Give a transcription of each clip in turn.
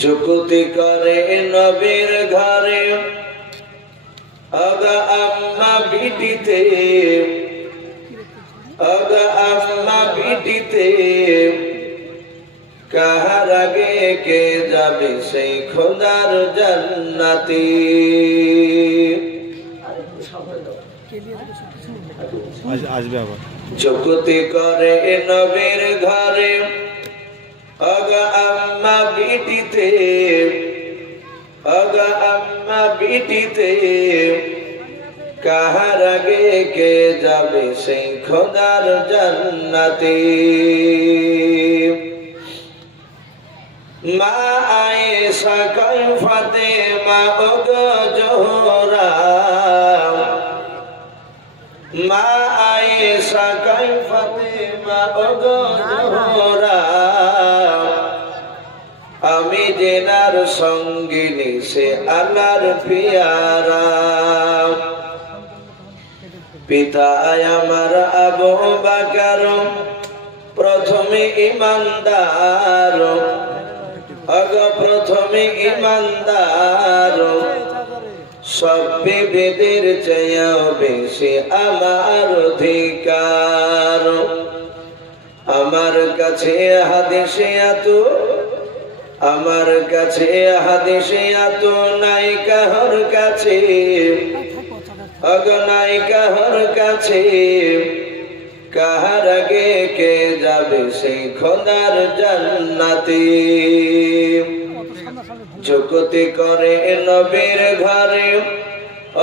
যুক্তি করে নবীর ঘরে আগা আম্মা বিটিতে, আগা আম্মা বিটিতে, কাহার আগে কে যাবে সেই খোদার জান্নাতে। আসবে আবার। যুক্তি করে নবীর ঘরে আগা আম্মা বিটিতে, আগা আম্মা বিটিতে, কাহার আগে কে যাবে সেই খোদার জান্নাতে। মা আয়েশা কয় ফাতেমা ওগো জোহরা, মা আয়েশা কয় ফাতেমা ওগো জোহরা, আমি জেনার সঙ্গিনী সে আল্লাহর পিয়ারা। পিতা আমার আবু বকর প্রথমে ইমানদার, আগ প্রথমে ইমানদার, সব বিবিদের চেয়েও বেশি আমার অধিকার। আমার কাছে হাদিসে এত, আমার কাছে হাদিসে এত নাই কাহর কাছে, আগ নাই কাহর কাছে, কাহার আগে কে যাবে সেই খোদার জান্নাতে। যুক্তি করে নবীর ঘরে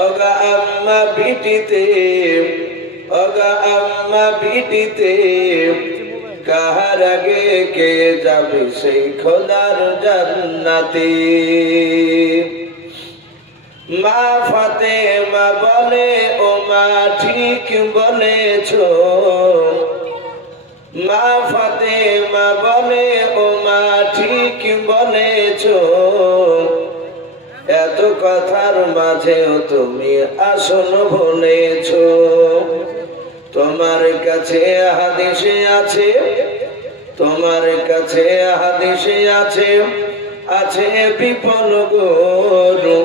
আগা আম্মা বিটিতে, আগা আম্মা বিটিতে, কাহার আগে কে যাবে সেই খোদার জান্নাতে। মা ফাতেমা বলে ও মা ঠিক বলেছো, মা ফাতেমা বলে ও মা ঠিক বলেছো, এত কথার মাঝেও তুমি আসল বলেছো। তোমার কাছে হাদিসে আছে, তোমার কাছে হাদিসে আছে, আছে বিপল গরু,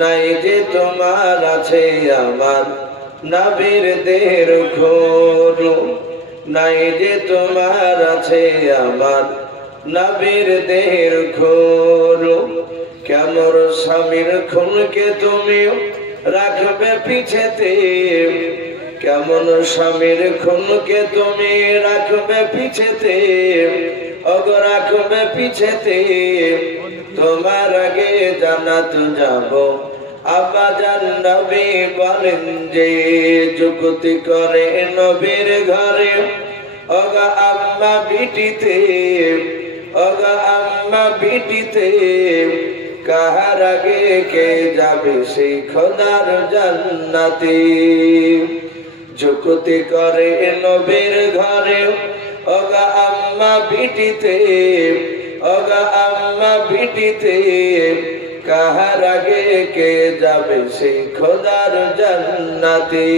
নাই যে তোমার আছে আমার নবীর দেহের খোরু, নাই যে তোমার আছে আমার নবীর দেহের খোরু। কেমন স্বামীর খুনকে তুমি রাখবে পিছেতে, কেমন স্বামীর খুনকে তুমি রাখবে পিছেতে, অগ রাখবে পিছেতে। তোমার আগে জান্নাত যাব আব্বা জান নবী বলেন যে। যুক্তি করে নবীর ঘরে আগা আম্মা বিটিতে, আগা আম্মা বিটিতে, কাহার আগে কে যাবে সেই খোদার জান্নাতে। যুক্তি করে নবীর ঘরে আগা আম্মা বিটিতে, আগা আম্মা বিটিতে, কাহার আগে কে যাবে সেই খোদার জান্নাতে।